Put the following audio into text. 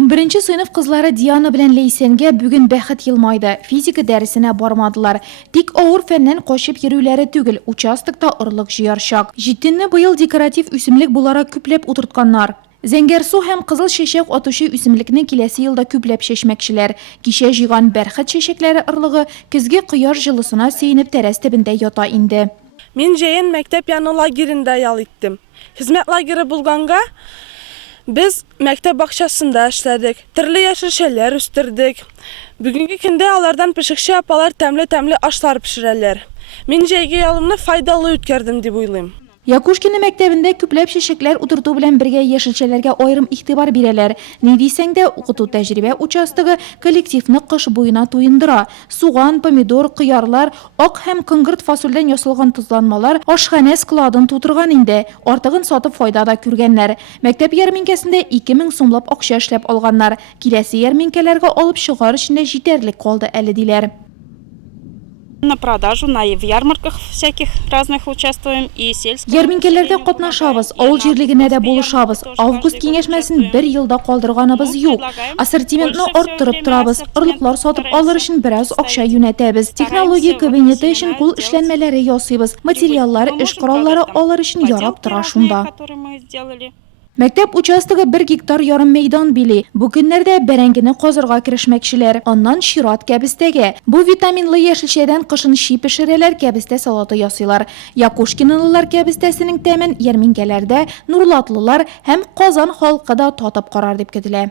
11 sınıf kızları Diana bilen Leysen'ge bugün bäxit yılmaydı. Fizika dersine barmadılar. Dik ağır fenden koşup yürüyleri tügül. Uçastıkta ırlık jıyarşak. Jittinni bu yıl dekoratif üsümlik bulara küplep oturtkanlar. Zengersu hem kızıl şeşek otuşu üsümlikni kilesi yılda küplep şeşmekçiler. Gişe jigan berxit şeşekleri ırlığı kizgi qıyar jılısına seyinip teres tebinde yota indi. Мен жайын мәктеп яны лагерінде ял иттім. Хизмет лагері болғанға biz мәктеп бақшасында эшләдек. Түрлі яшелчәләр үстердек. Бүгінгі күндә алардан пешекче апалар тәмле ашлар пешерәләр. Мен җәйге ялымны файдалы үткәрдем дип уйлыйм. Yakuşkini mektebinde küplep şeşekler oturduğu bilen birge yeşilçelerge ayrım ihtibar bireler. Ne deysen de okutu tecrübe uçastığı kolektifni kış boyuna tuyundıra. Soğan, pomidor, qıyarlar, ak hem kıngırt fasulden yasalgan tuzlanmalar aşhane skladın tuturgan indi. Artığın satıp faydada kürgenler. Mektep yerminkesinde 2000 somlap akşa işlep alganlar. Kilesi yerminkelerge alıp şıgar içinde jiterlik kaldı eli diler. На продажу, в ярмарках всяких разных участвуем и сельское. Ярминкелерде катнашабыз, авыл җирлегенә дә булышабыз. Август киңәшмәсен bir елда калдырганыбыз юк. Ассортиментны арттырып торабыз. Ырлыклар сатып алыр өчен бераз акча юнәтәбез. Технология кабинеты өчен кул эшләнмәләре ясыйбыз. Материаллар, эш кораллары алыр өчен ярап тора шунда. Мәктәп участогы 1 гектар ярым мейдан били. Бу көннәрдә бәрәңгене казырга керешмәкчеләр. Аннан шират кәбестәгә. Бу витаминлы яшелчәдән кышын ши пешерәләр, кәбестә салаты ясыйлар. Якушкинлылар кәбестәсенең тәмен ярминкәләрдә Нурлатлылар һәм Казан халкы да татып карар дип көтелә.